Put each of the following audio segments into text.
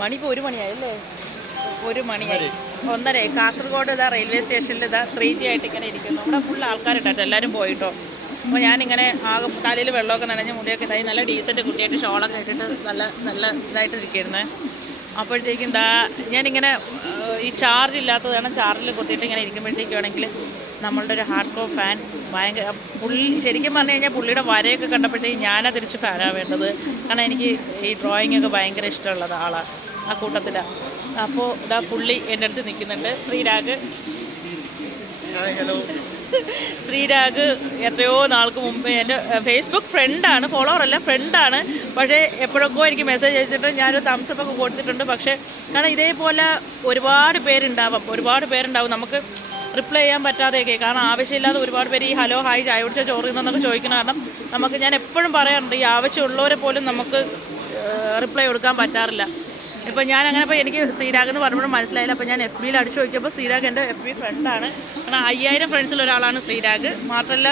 മണിപ്പോൾ 1 മണിയായല്ലേ? 1 മണിയായി, 1:30. കാസർഗോഡ് ഇതാ റെയിൽവേ സ്റ്റേഷനിൽ ഇതാ 3G ആയിട്ട് ഇങ്ങനെ ഇരിക്കുന്നു. ഇവിടെ ഫുൾ ആൾക്കാരുണ്ടായിട്ട് എല്ലാവരും പോയിട്ടോ. അപ്പോൾ ഞാനിങ്ങനെ ആകെ തലയിൽ വെള്ളമൊക്കെ നനഞ്ഞ് മുടിയൊക്കെ ഇതായി നല്ല ഡീസൻറ്റ് കുട്ടിയായിട്ട് ഷോളൊക്കെ ഇട്ടിട്ട് നല്ല ഇതായിട്ട് ഇരിക്കുന്നത്. അപ്പോഴത്തേക്കും ഞാനിങ്ങനെ ഈ ചാർജ് ഇല്ലാത്തത് കാരണം ചാർജിൽ കുത്തിയിട്ട് ഇങ്ങനെ ഇരിക്കുമ്പോഴത്തേക്കാണെങ്കിൽ നമ്മളുടെ ഒരു ഹാർഡ് കോർ ഫാൻ ഭയങ്കര ശരിക്കും പറഞ്ഞു കഴിഞ്ഞാൽ പുള്ളിയുടെ വരയൊക്കെ കണ്ടപ്പോഴത്തേക്കും ഞാനാ തിരിച്ച് ഫാനാണ് വേണ്ടത്. കാരണം എനിക്ക് ഈ ഡ്രോയിങ് ഒക്കെ ഭയങ്കര ഇഷ്ടമുള്ളത് ആളാണ് ആ കൂട്ടത്തിലാണ്. അപ്പോൾ ഇതാ പുള്ളി എൻ്റെ അടുത്ത് നിൽക്കുന്നുണ്ട്. ശ്രീരാഗ് എത്രയോ നാൾക്ക് മുമ്പ് എൻ്റെ ഫേസ്ബുക്ക് ഫ്രണ്ടാണ്, ഫോളോവറല്ല, ഫ്രണ്ടാണ്. പക്ഷേ എപ്പോഴൊക്കെ എനിക്ക് മെസ്സേജ് അയച്ചിട്ട് ഞാനൊരു തംസപ്പൊക്കെ കൊടുത്തിട്ടുണ്ട്. പക്ഷേ കാരണം ഇതേപോലെ ഒരുപാട് പേരുണ്ടാവും നമുക്ക് റിപ്ലൈ ചെയ്യാൻ പറ്റാതെയൊക്കെ. കാരണം ആവശ്യമില്ലാതെ ഒരുപാട് പേര് ഈ ഹലോ ഹായ് ചായ കുടിച്ച ചോറ് എന്നൊക്കെ ചോദിക്കണം. കാരണം ഞാൻ എപ്പോഴും പറയാറുണ്ട്, ഈ ആവശ്യമുള്ളവരെ പോലും നമുക്ക് റിപ്ലൈ കൊടുക്കാൻ പറ്റാറില്ല. ഇപ്പോൾ ഞാനങ്ങനെ എനിക്ക് ശ്രീരാഗ് എന്ന് പറഞ്ഞപ്പോഴും മനസ്സിലായില്ല. അപ്പോൾ ഞാൻ FBയിൽ അടിച്ചു നോക്കിയപ്പോൾ ശ്രീരാഗ് എൻ്റെ FB ഫ്രണ്ടാണ്. കാരണം 5000 ഫ്രണ്ട്സിൽ ഒരാളാണ് ശ്രീരാഗ്. മാത്രമല്ല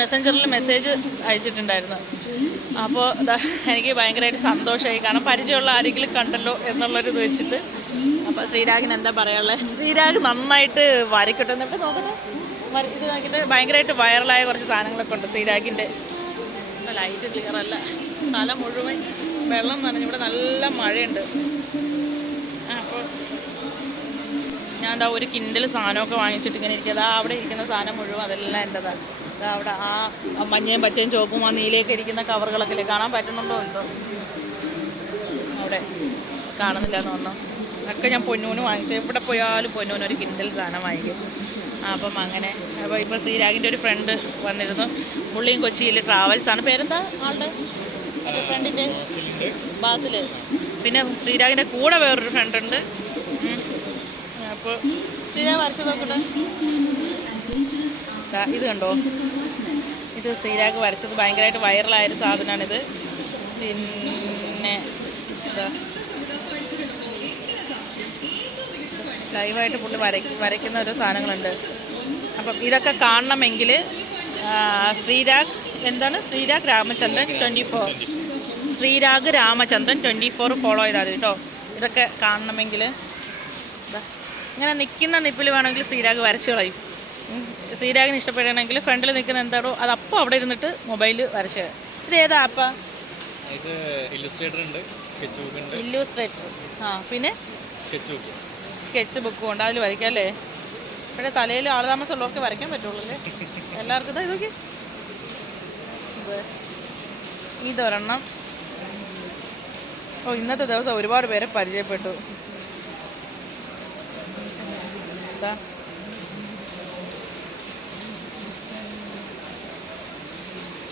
മെസ്സഞ്ചറിൽ മെസ്സേജ് അയച്ചിട്ടുണ്ടായിരുന്നു. അപ്പോൾ എനിക്ക് ഭയങ്കരമായിട്ട് സന്തോഷമായി. കാരണം പരിചയമുള്ള ആരെങ്കിലും കണ്ടല്ലോ എന്നുള്ളൊരിത് വെച്ചിട്ട്. അപ്പോൾ ശ്രീരാഗിന് എന്താ പറയാനുള്ളത്? ശ്രീരാഗ് നന്നായിട്ട് വരയ്ക്കട്ടെ. എന്നിട്ട് നോക്കട്ടെ, ഇത് നോക്കിയിട്ട് ഭയങ്കരമായിട്ട് വൈറലായ കുറച്ച് സാധനങ്ങളൊക്കെ ഉണ്ട് ശ്രീരാഗിൻ്റെ. ലൈറ്റ് ക്ലിയർ അല്ല, തല മുഴുവൻ വെള്ളം നനഞ്ഞ്. ഇവിടെ നല്ല മഴയുണ്ട്. അപ്പോൾ ഞാൻ ഒരു കിൻഡൽ സാധനമൊക്കെ വാങ്ങിച്ചിട്ട് ഇങ്ങനെ ഇരിക്കുക. അവിടെ ഇരിക്കുന്ന സാധനം മുഴുവൻ അതെല്ലാം എൻ്റെതാണ്. അവിടെ ആ മഞ്ഞയും പച്ചയും ചുവപ്പും ആ നീലയൊക്കെ ഇരിക്കുന്ന കവറുകളൊക്കെ കാണാൻ പറ്റുന്നുണ്ടോ എന്തോ? അവിടെ കാണുന്നില്ല എന്ന് പറഞ്ഞു. ഒക്കെ ഞാൻ പൊന്നൂന് വാങ്ങിച്ചു. എവിടെ പോയാലും പൊന്നൂന് ഒരു കിൻഡൽ സാധനം വാങ്ങിക്കും. അപ്പം അങ്ങനെ. അപ്പോൾ ഇപ്പോൾ ശ്രീരാഗിൻ്റെ ഒരു ഫ്രണ്ട് വന്നിരുന്നു. പുള്ളിയും കൊച്ചിയിൽ ട്രാവൽസാണ്. പേരെന്താ ആളുടെ? എൻ്റെ ഫ്രണ്ടിൻ്റെ ബാസിൽ. പിന്നെ ശ്രീരാഗിൻ്റെ കൂടെ വേറൊരു ഫ്രണ്ടുണ്ട്. അപ്പോൾ ശ്രീരാഗ് വരച്ചു നോക്കട്ടെ. ഇത് കണ്ടോ? ഇത് ശ്രീരാഗ് വരച്ചത് ഭയങ്കരമായിട്ട് വൈറലായൊരു സാധനമാണിത്. പിന്നെ ലൈവായിട്ട് പുള്ളി വരയ്ക്കുന്ന ഓരോ സാധനങ്ങളുണ്ട്. അപ്പം ഇതൊക്കെ കാണണമെങ്കിൽ ശ്രീരാഗ് രാമചന്ദ്രൻ 24 ശ്രീരാഗ് രാമചന്ദ്രൻ 24 ഫോളോ ചെയ്താൽ മതി കേട്ടോ. ഇതൊക്കെ കാണണമെങ്കിൽ ഇങ്ങനെ നിൽക്കുന്ന നിപ്പിൽ വേണമെങ്കിൽ ശ്രീരാഗ് വരച്ച് കളയും. ശ്രീരാഗിന് ഇഷ്ടപ്പെടുകയാണെങ്കിൽ ഫ്രണ്ടിൽ നിൽക്കുന്ന എന്താണോ അതപ്പോൾ അവിടെ ഇരുന്നിട്ട് മൊബൈൽ വരച്ച്. ഇത് ഏതാ ആപ്പാ? ഇല്ലുസ്ട്രേറ്റർ. പിന്നെ സ്കെച്ച് ബുക്കും ഉണ്ട്, അതിൽ വരയ്ക്കാം അല്ലേ? പക്ഷേ തലയിൽ ആളുതാമസമുള്ളവർക്ക് വരയ്ക്കാൻ പറ്റുള്ളൂ അല്ലേ? എല്ലാവർക്കും ഇതൊക്കെ ഇതൊരെണ്ണം. ഇന്നത്തെ ദിവസം ഒരുപാട് പേരെ പരിചയപ്പെട്ടു.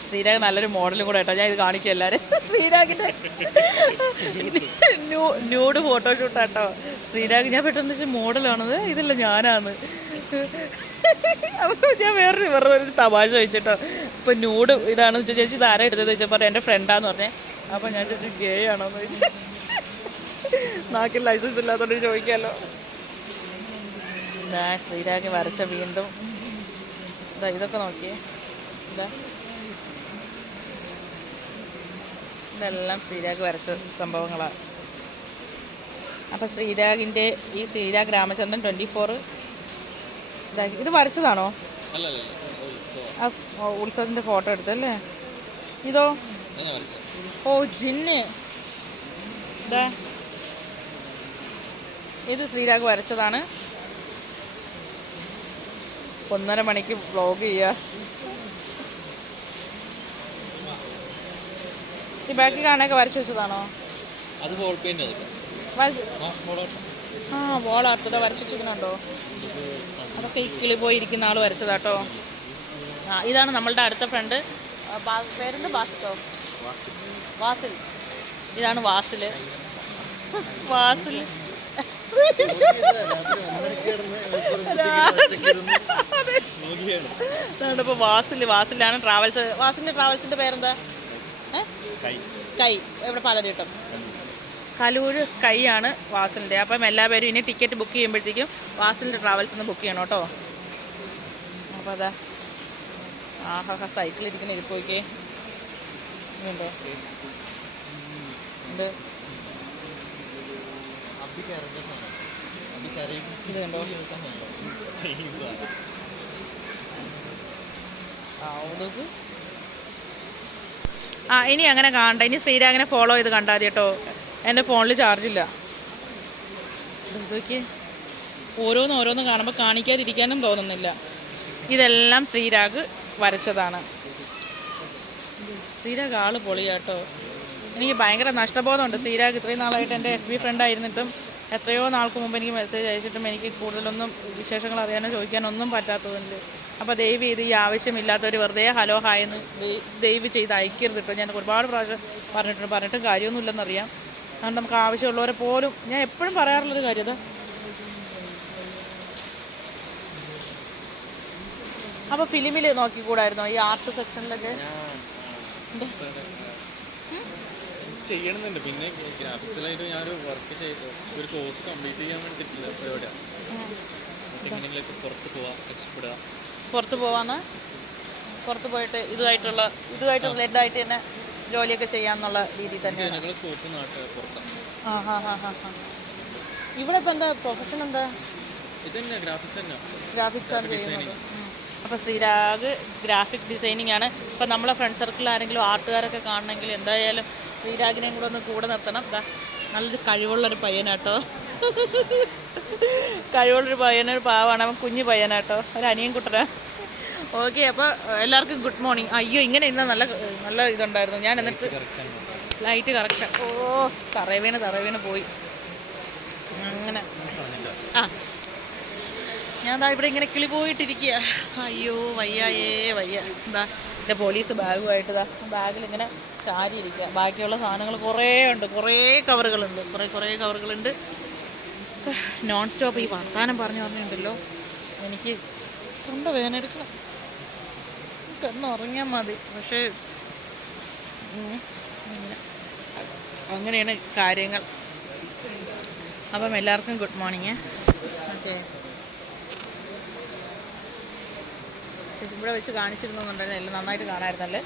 ശ്രീരാഗ് നല്ലൊരു മോഡലും കൂടെ കേട്ടോ. ഞാൻ ഇത് കാണിക്കും എല്ലാവരും. ശ്രീരാഗിൻ്റെ ന്യൂഡ് ഫോട്ടോഷൂട്ടാട്ടോ ശ്രീരാഗ്. ഞാൻ പെട്ടെന്ന് വെച്ചാൽ മോഡലാണത്, ഇതില്ല ഞാനാണ്. അപ്പോൾ ഞാൻ വെറുതെ ഒരു തമാശ ചോദിച്ചിട്ടോ. ഇപ്പോൾ ന്യൂഡ് ഇതാണെന്ന് ചോദിച്ചാൽ ചേച്ചി ഇത് ആരാ എടുത്തത് ചോദിച്ചപ്പോൾ എൻ്റെ ഫ്രണ്ടാന്ന് പറഞ്ഞേ. അപ്പോൾ ഞാൻ ചോദിച്ചു ഗേ ആണോന്ന് ചോദിച്ചു. നാക്കിൽ ലൈസൻസ് ഇല്ലാത്തതുകൊണ്ട് ചോദിക്കാമല്ലോ. ശ്രീരാഗ് വരച്ച വീണ്ടും ഇതൊക്കെ നോക്കിയേ. ഇതെല്ലാം ശ്രീരാഗ് വരച്ച സംഭവങ്ങളാണ്. അപ്പോൾ ശ്രീരാഗിൻ്റെ ഈ ശ്രീരാഗ് രാമചന്ദ്രൻ 24 ഇത് വരച്ചതാണോ? ഉത്സവത്തിൻ്റെ ഫോട്ടോ എടുത്തല്ലേ? ഇതോ? ജിന്ന്. ഇത് ശ്രീരാഗ് വരച്ചതാണ്. 1:30 മണിക്ക് വ്ളോഗ് ചെയ്യുക. ഈ ബാക്കി കാണാനൊക്കെ വരച്ചു വെച്ചതാണോ? വോൾ ആർട്ട് വരച്ചു വെച്ചിരിക്കുന്നുണ്ടോ? അതൊക്കെ ഈ കിളി പോയിരിക്കുന്ന ആൾ വരച്ചതാട്ടോ. ഇതാണ് നമ്മളുടെ അടുത്ത ഫ്രണ്ട്. പേരെന്ത്? വാസിൽ. ഇതാണ് വാസിൽ. ഇപ്പോൾ വാസിലാണ് ട്രാവൽസ്. ട്രാവൽസിന്റെ പേരെന്താ? സ്കൈ. എവിടെ? പാലരിട്ടം. കലൂര് സ്കൈ ആണ് വാസിലിൻ്റെ. അപ്പം എല്ലാവരും ഇനി ടിക്കറ്റ് ബുക്ക് ചെയ്യുമ്പോഴത്തേക്കും വാസിലിൻ്റെ ട്രാവൽസിൽ നിന്ന് ബുക്ക് ചെയ്യണം കേട്ടോ. അപ്പോൾ അതാ സൈക്കിൾ ഇരിക്കുന്ന ഇരിപ്പോയിക്കേ. ഇതുണ്ടോ? ഇത് ഇത് കണ്ടോ? ഇനി അങ്ങനെ കാണണ്ട. ഇനി ശ്രീരാഗിനെ ഫോളോ ചെയ്ത് കണ്ടാൽ മതി കേട്ടോ. എൻ്റെ ഫോണിൽ ചാർജില്ല. ഇതൊക്കെ ഓരോന്ന് കാണുമ്പോൾ കാണിക്കാതിരിക്കാനും തോന്നുന്നില്ല. ഇതെല്ലാം ശ്രീരാഗ് വരച്ചതാണ്. ശ്രീരാഗ് ആള് പൊളിയാട്ടോ. എനിക്ക് ഭയങ്കര നഷ്ടബോധമുണ്ട്. ശ്രീരാഗ് ഇത്രയും നാളായിട്ട് എൻ്റെ FB ഫ്രണ്ടായിരുന്നിട്ടും എത്രയോ നാൾക്ക് മുമ്പ് എനിക്ക് മെസ്സേജ് അയച്ചിട്ടും എനിക്ക് കൂടുതലൊന്നും വിശേഷങ്ങൾ അറിയാനോ ചോദിക്കാനോ ഒന്നും പറ്റാത്തതുണ്ട്. അപ്പോൾ ദയവ് ചെയ്ത് ഈ ആവശ്യമില്ലാത്തവർ വെറുതെ ഹലോ ഹായ് എന്ന് ദയവ് ചെയ്ത് അയക്കരുത് കേട്ടോ. ഞാൻ ഒരുപാട് പ്രാവശ്യം പറഞ്ഞിട്ടും കാര്യമൊന്നുമില്ലെന്നറിയാം. അതുകൊണ്ട് നമുക്ക് ആവശ്യമുള്ളവരെ പോലും ഞാൻ എപ്പോഴും പറയാറുള്ളൊരു കാര്യം അതാ. അപ്പോൾ ഫിലിമിൽ നോക്കിക്കൂടായിരുന്നോ ഈ ആർട്ട് സെക്ഷനിലൊക്കെ? ചെയ്യണമെന്നുണ്ട്. പിന്നെ ഗ്രാഫിക്സിലായിട്ട് ഞാനൊരു വർക്ക് ഒരു കോഴ്സ് കംപ്ലീറ്റ് ചെയ്യാൻ വേണ്ടിയിട്ടില്ല പരിപാടിയാണ്. എങ്ങനെയൊക്കെ പുറത്ത് പോവാന്ന് പുറത്ത് പോയിട്ട് ഇതുമായിട്ട് റിലേറ്റഡായിട്ട് തന്നെ ജോലിയൊക്കെ ചെയ്യാന്നുള്ള രീതിയിൽ തന്നെയാണ്. ഇവിടെ ഇപ്പം എന്താ പ്രൊഫഷൻ എന്താ? ഗ്രാഫിക്സ് ആണ് ചെയ്യുന്നത്. അപ്പോൾ ശ്രീരാഗ് ഗ്രാഫിക് ഡിസൈനിങ് ആണ്. ഇപ്പം നമ്മളെ ഫ്രണ്ട് സർക്കിളിൽ ആരെങ്കിലും ആർട്ടുകാരൊക്കെ കാണണമെങ്കിൽ എന്തായാലും ശ്രീരാഗിനെയും കൂടെ ഒന്ന് കൂടെ നിർത്തണം. നല്ലൊരു കഴിവുള്ളൊരു പയ്യനാട്ടോ. കഴിവുള്ളൊരു പയ്യനൊരു പാവാണ്. അവൻ കുഞ്ഞു പയ്യനാട്ടോ. ഒരു അനിയൻ കുട്ടനാ. ഓക്കെ, അപ്പോൾ എല്ലാവർക്കും ഗുഡ് മോർണിംഗ്. അയ്യോ, ഇങ്ങനെ ഇന്ന് നല്ല ഇതുണ്ടായിരുന്നു. ഞാൻ എന്നിട്ട് ലൈറ്റ് കറക്റ്റ്. തറവീണ് പോയി. അങ്ങനെ ഞാൻ ദാ ഇവിടെ ഇങ്ങനെ കിളി പോയിട്ടിരിക്കുക. അയ്യോ വയ്യ. എന്താ എൻ്റെ പോലീസ് ബാഗുമായിട്ട് ബാഗിൽ ഇങ്ങനെ ചാരിയിരിക്കുക. ബാക്കിയുള്ള സാധനങ്ങൾ കുറേ കവറുകളുണ്ട്. നോൺ സ്റ്റോപ്പ് ഈ വർത്താനം പറഞ്ഞുണ്ടല്ലോ എനിക്ക് തൊണ്ട വേദന എടുക്കണം. കിടന്നുറങ്ങിയാൽ മതി. പക്ഷേ അങ്ങനെയാണ് കാര്യങ്ങൾ. അപ്പം എല്ലാവർക്കും ഗുഡ് മോർണിംഗ്. ഓക്കെ, ഇവിടെ വെച്ച് കാണിച്ചിരുന്നുണ്ടായിരുന്നു. എല്ലാം നന്നായിട്ട് കാണാമായിരുന്നല്ലേ.